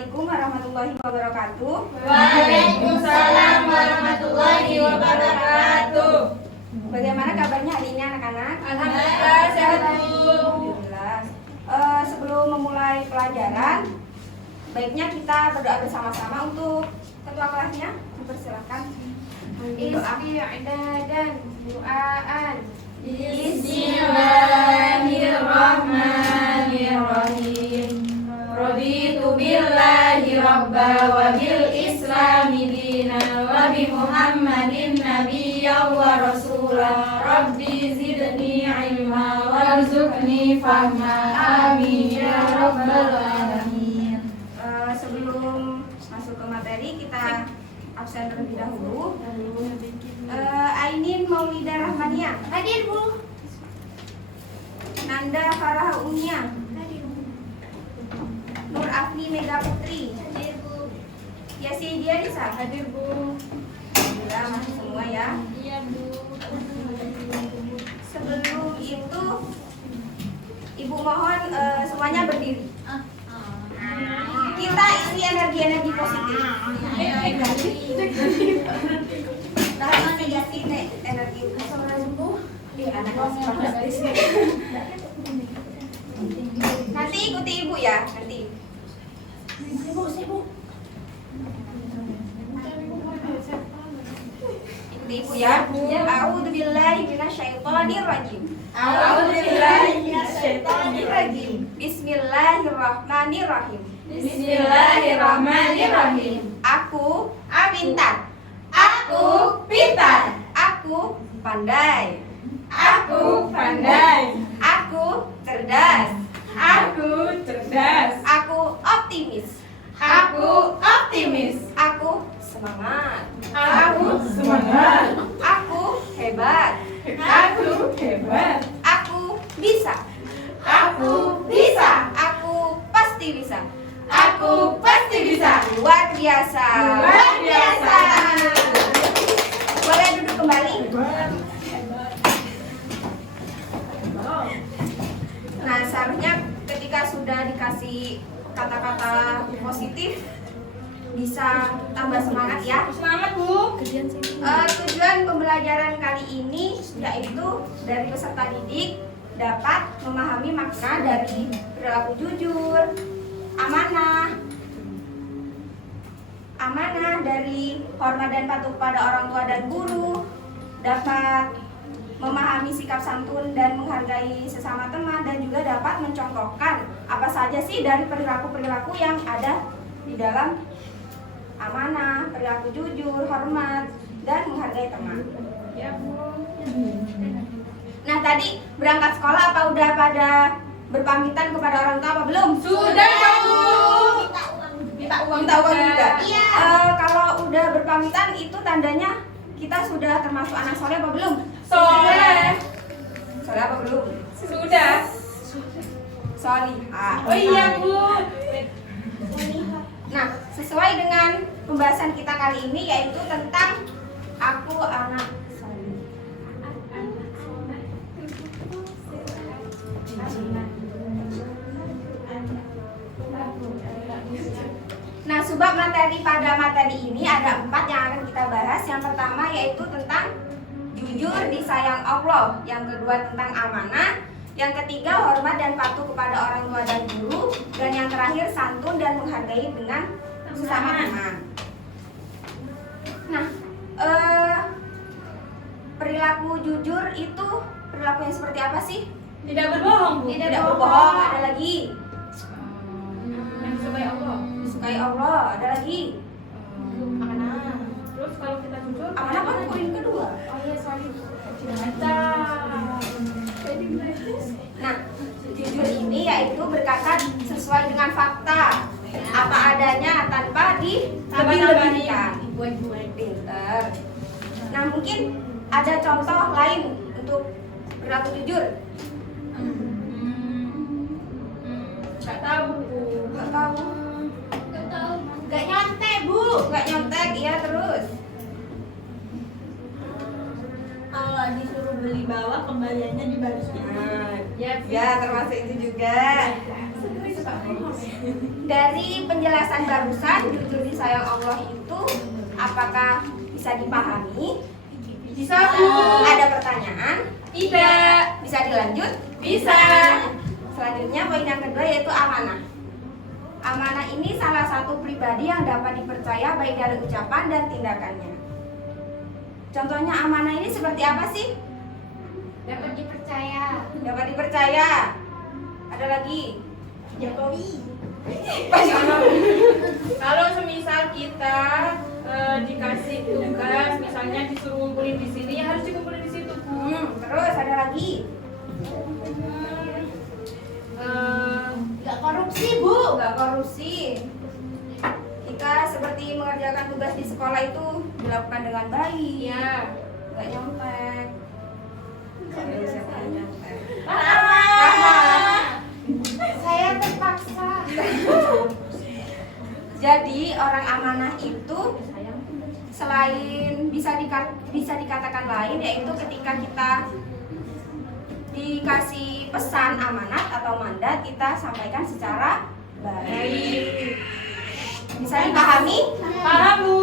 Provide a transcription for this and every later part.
Assalamualaikum warahmatullahi wabarakatuh. Waalaikumsalam warahmatullahi wabarakatuh. Bagaimana kabarnya hari ini anak-anak? Alhamdulillah sehat Bu. Alhamdulillah. Sebelum memulai pelajaran, baiknya kita berdoa bersama-sama untuk ketua kelasnya. Dipersilakan. Isti'dadan du'aan. Bismillahirrahmanirrahim. Raditu billahi rabba wa bil islami dinan wa bi Muhammadin nabiyyan wa rasulan. Rabbi zidni ilma warzuqni fahma. Amin ya rabbal alamin. Sebelum masuk ke materi, kita absen terlebih dahulu. Ainin Maulidah Rahmania. Hadir Bu. Nanda Farah Umia. Hadir Bu. Nur Afni Mega Putri. Hadir Bu. Yasi Dianisa. Hadir Bu. Alhamdulillah masuk semua ya. Iya Bu. Sebelum itu, Ibu mohon semuanya berdiri. Kita isi energi-energi positif. Tahan negatif energi anak kelas 14. Nanti ikuti ibu ya, nanti. Ikuti ibu ya. A'udzubillahi minasyaitonirrajim. A'udzubillahiminasyaitonirrajim. Bismillahirrahmanirrahim. Bismillahirrahmanirrahim. Aku pintar. Aku pintar. Aku pandai. Aku pandai. Aku cerdas. Aku cerdas. Aku optimis. Aku optimis. Aku semangat. Aku semangat. Aku hebat. Aku hebat. Aku bisa. Aku bisa. Aku pasti bisa. Aku pasti bisa. Luar biasa. Luar biasa. Boleh duduk kembali. Nah, seharusnya ketika sudah dikasih kata-kata positif, bisa tambah semangat ya. Semangat Bu. Tujuan pembelajaran kali ini yaitu dari peserta didik dapat memahami makna dari perilaku jujur, amanah dari hormat dan patuh pada orang tua dan guru, dapat memahami sikap santun dan menghargai sesama teman, dan juga dapat mencontohkan apa saja sih dari perilaku-perilaku yang ada di dalam amanah, perilaku jujur, hormat, dan menghargai teman. Ya Bu. Nah, tadi berangkat sekolah apa udah pada berpamitan kepada orang tua apa belum? Sudah Bu. Minta uang juga. Iya. Kalau udah berpamitan itu tandanya kita sudah termasuk anak soleh apa belum? Soleh. Soleh apa belum? Sudah. Solihah. Oh iya Bu. Nah, sesuai dengan pembahasan kita kali ini yaitu tentang aku anak soleh. Nah, subbab materi pada materi ini ada 4 yang akan kita bahas. Yang pertama yaitu tentang jujur disayang Allah. Yang kedua tentang amanah. Yang ketiga hormat dan patuh kepada orang tua dan guru. Dan yang terakhir santun dan menghargai dengan sesama teman. Nah, perilaku jujur itu perilaku yang seperti apa sih? Tidak berbohong Bu. Tidak berbohong. Ada lagi Yang disukai Allah. disukai Allah. Ada lagi amanah. Terus kalau kita jujur, Amanah kan poin kedua. Oh iya, sorry. Nah, jujur ini yaitu berkata sesuai dengan fakta, apa adanya tanpa dilebih-lebihkan. Pinter. Nah, mungkin ada contoh lain untuk perilaku jujur. Gak tahu Bu. Nggak tahu. Gak nyontek Bu. Nggak nyontek, iya terus. Kalau disuruh beli bawah kembaliannya dibalikin. Nah, Ya, ya termasuk itu juga. Dari penjelasan barusan, jujur disayang Allah itu apakah bisa dipahami? Bisa, Bu. Ada pertanyaan? Tidak. Bisa dilanjut? Bisa. Selanjutnya poin yang kedua yaitu amanah. Amanah ini salah satu pribadi yang dapat dipercaya baik dari ucapan dan tindakannya. Contohnya amanah ini seperti apa sih? Dapat dipercaya. Dapat dipercaya. Ada lagi? Jokowi. Kalau semisal kita dikasih tugas, misalnya disuruh ngumpulin di sini, ya harus dikumpulin di situ, Bu. Terus ada lagi? Gak korupsi, Bu. Enggak korupsi. Jika seperti mengerjakan tugas di sekolah itu dilakukan dengan baik. Iya. Enggak nyontek. Siapa yang nyontek? Saya terpaksa. Jadi orang amanah itu selain bisa dikatakan lain, yaitu ketika kita dikasih pesan amanat atau mandat, kita sampaikan secara baik. Bisa dipahami? Paham, Bu.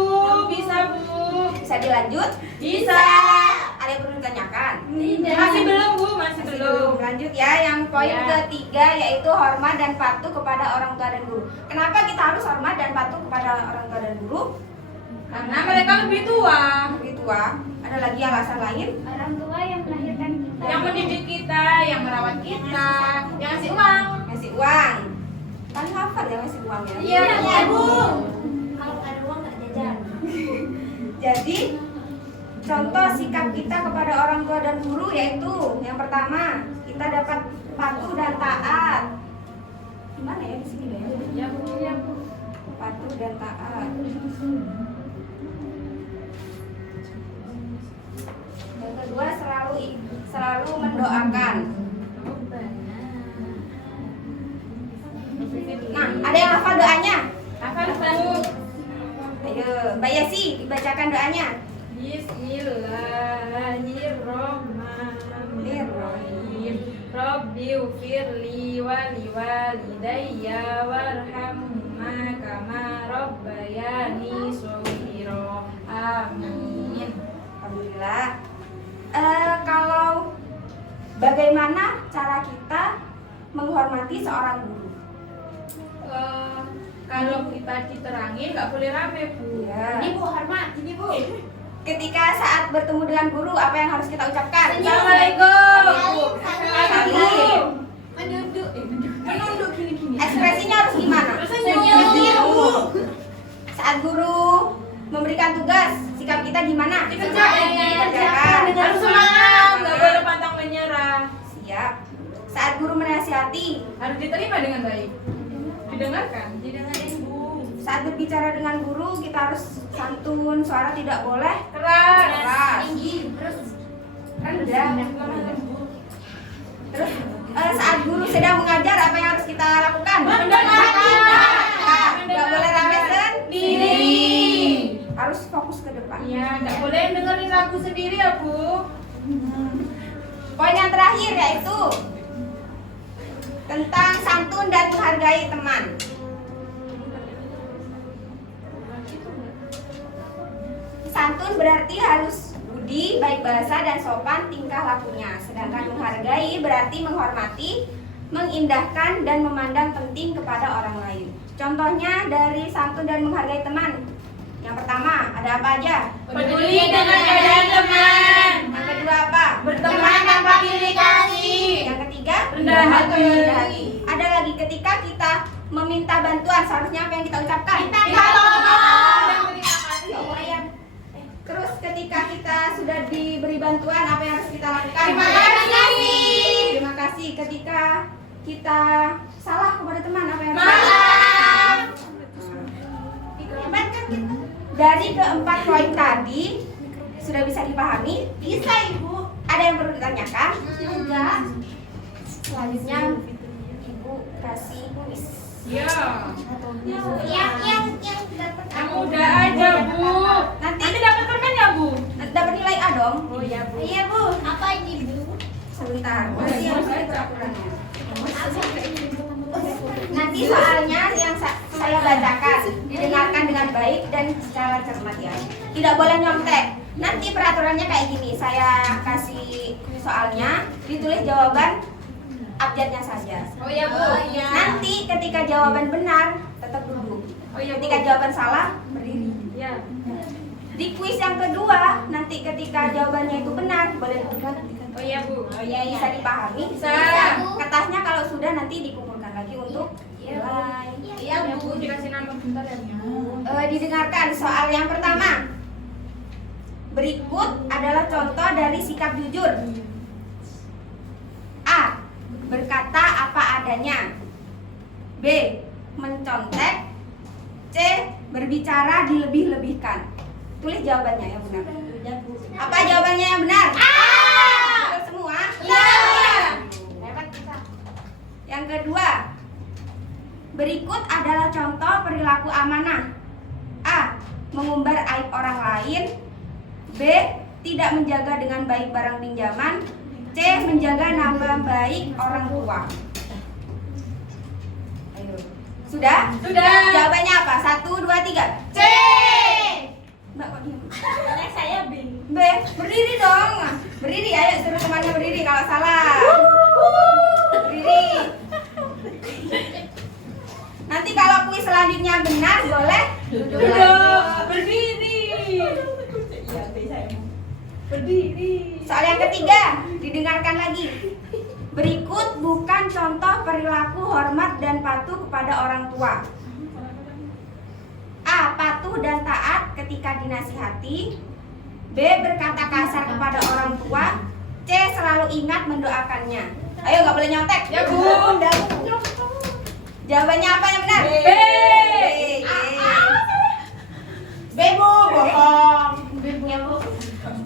Bisa, Bu. Bisa dilanjut? Bisa. Ada yang perlu ditanyakan? Masih belum, Bu. Masih belum. Lanjut ya, yang poin Ya. ketiga yaitu hormat dan patuh kepada orang tua dan guru. Kenapa kita harus hormat dan patuh kepada orang tua dan guru? Karena mereka lebih tua. Lebih tua. Ada lagi alasan lain? Orang tua yang melahirkan kita. Yang mendidik kita, yang merawat kita, yang ngasih uang. Ngasih uang. Paling hafal ya ngasih uang ya. Iya, Bu. Kalau nggak ada uang nggak jajan. Jadi contoh sikap kita kepada orang tua dan guru yaitu yang pertama, kita dapat patuh dan taat. Gimana ya di sini ya? Ya, Bu. Ya, Bu. Patuh dan taat. Yang kedua selalu mendoakan. Nah, ada yang hafal doanya? Hafal, Bu. Ayo, Mbak Yasi dibacakan doanya. Bismillahirrahmanirrahim. Rabbi ufirli wali walidayya warhamhuma kama rabbayani shaghira. Amin. Alhamdulillah. Kalau bagaimana cara kita menghormati seorang guru? Kalau kita diterangin nggak boleh rame, Bu. Ya. Ini Bu, hormat. Ini Bu. Ketika saat bertemu dengan guru, apa yang harus kita ucapkan? Assalamualaikum. Salim. Menunduk. Menunduk gini-gini. Ekspresinya harus gimana? Senyum. Saat guru memberikan tugas, sikap kita gimana? Dikerjakan. Harus semangat, nggak boleh pantang menyerah. Siap. Saat guru menasihati, Harus diterima dengan baik. Didengarkan. Didengarin, Bu. saat berbicara dengan guru kita harus santun, suara tidak boleh Keras. Tinggi. Terus rendah. Terus saat guru sedang mengajar, apa yang harus kita lakukan? Mendengarkan. Nah, nggak boleh rame sendiri. Diri. Harus fokus ke depan. Ya, nggak boleh dengerin lagu sendiri ya, Bu. Poin yang terakhir yaitu tentang santun dan menghargai teman. Santun berarti harus budi, baik bahasa dan sopan tingkah lakunya. Sedangkan menghargai berarti menghormati, mengindahkan dan memandang penting kepada orang lain. Contohnya dari santun dan menghargai teman. Yang pertama, ada apa aja? Peduli dengan keadaan teman. Yang kedua apa? Berteman tanpa pilih kasih. Yang ketiga, Rendah hati. rendah hati. Ada lagi ketika kita meminta bantuan, seharusnya apa yang kita ucapkan? Minta tolong. Terus ketika kita sudah diberi bantuan, apa yang harus kita lakukan? Terima kasih. Terima kasih. Ketika kita salah kepada teman, apa yang harus Maaf. Hebat kan kita? Dari keempat poin tadi sudah bisa dipahami? bisa, Ibu. Ada yang perlu ditanyakan? Enggak. Selanjutnya Ibu kasih kuis. Ya. Yang dapat Yang mudah aja, Bu. Nanti dapat permen ya, Bu? dapat nilai A dong. Oh ya, Bu. Iya, Bu. Apa ini, Bu? Sebentar, nanti harus ada peraturannya. Nanti Nanti soalnya yang saya bacakan didengarkan dengan baik dan secara cermat ya. Tidak boleh nyontek. Nanti peraturannya kayak gini. Saya kasih soalnya, ditulis jawaban abjadnya saja. Oh iya, Bu. Nanti ketika jawaban benar tetap duduk. Oh iya, Bu. Ketika jawaban salah berdiri. Ya. Di kuis yang kedua, nanti ketika jawabannya itu benar boleh duduk kan? Oh iya, Bu. Bisa dipahami? Bisa. Kertasnya kalau sudah nanti dikumpulkan lagi untuk nilai. Iya, Bu. Dikasih nama bentar ya, Bu. Didengarkan soal yang pertama. Berikut adalah contoh dari sikap jujur. A. Berkata apa adanya. B. Mencontek. C. Berbicara dilebih-lebihkan. Tulis jawabannya yang benar. Apa jawabannya yang benar? Betul semua? Hebat kita. Yang kedua. Berikut adalah contoh perilaku amanah. A. Mengumbar aib orang lain. B. Tidak menjaga dengan baik barang pinjaman. C. Menjaga nama baik orang tua. Ayo. Sudah? Sudah. Jawabannya apa? 1, 2, 3. C. Mbak kok diam? Saya B. B. Berdiri dong. Berdiri, ayo suruh temannya berdiri kalau salah. Berdiri. Nanti kalau kuis selanjutnya benar boleh duduk lagi. Duduk. Berdiri. Berdiri. Soal yang ketiga, didengarkan lagi. Berikut bukan contoh perilaku hormat dan patuh kepada orang tua. A. Patuh dan taat ketika dinasihati. B. Berkata kasar kepada orang tua. C. Selalu ingat mendoakannya. Ayo, nggak boleh nyontek. Ya, Bu. Jawabannya apa yang benar? B. B, Bu. Bohong. Ya, Bu.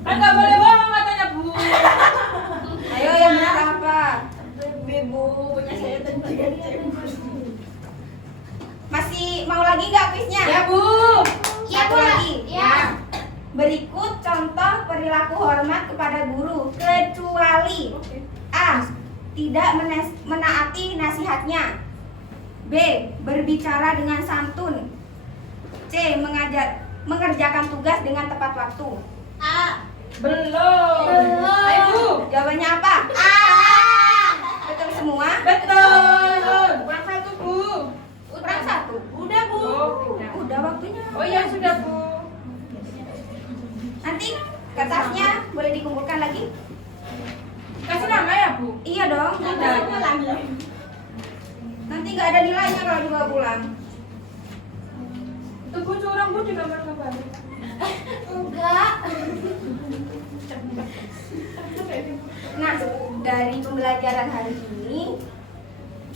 Kan nggak boleh bohong katanya, Bu. Ayo, yang benar apa? Bu, punya saya tadi. Masih mau lagi nggak kuisnya? Ya, Bu. Satu lagi. Ya. Berikut contoh perilaku hormat kepada guru kecuali A. Tidak menaati nasihatnya. B. Berbicara dengan santun. C. Mengerjakan tugas dengan tepat waktu. A. Belum. Belum. Ayo, Bu. Jawabannya apa? A. Betul semua? Betul. Kurang satu, Bu. Kurang satu. Udah, Bu. Oh, tidak. Udah waktunya. Oh iya, sudah, Bu. Nanti kertasnya boleh dikumpulkan lagi? Kasih nama ya, Bu. Iya dong. Udah. Nanti nggak ada nilainya kalau dibawa pulang. Tunggu curang, Bu, di kamar kabar. Enggak. Nah, dari pembelajaran hari ini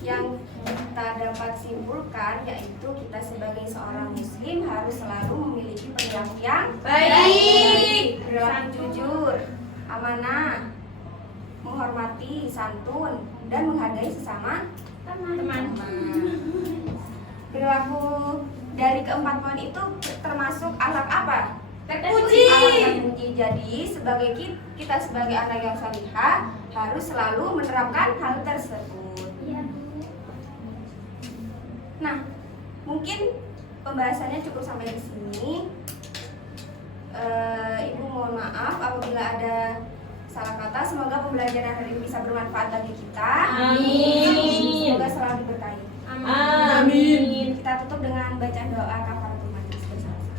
yang kita dapat simpulkan yaitu kita sebagai seorang muslim harus selalu memiliki perilaku yang Baik. perilaku jujur, amanah, menghormati, santun, dan menghargai sesama Teman. Perilaku dari keempat poin itu termasuk akhlak apa? Terpuji. Akhlak terpuji. Jadi sebagai kita sebagai anak yang salihah harus selalu menerapkan hal tersebut. Nah, mungkin pembahasannya cukup sampai di sini. Ibu mohon maaf apabila ada salah kata. Semoga pembelajaran hari ini bisa bermanfaat bagi kita. Amin. Semoga selalu diberkahi. Amin. Kita tutup dengan bacaan doa kafaratul majlis bersama-sama.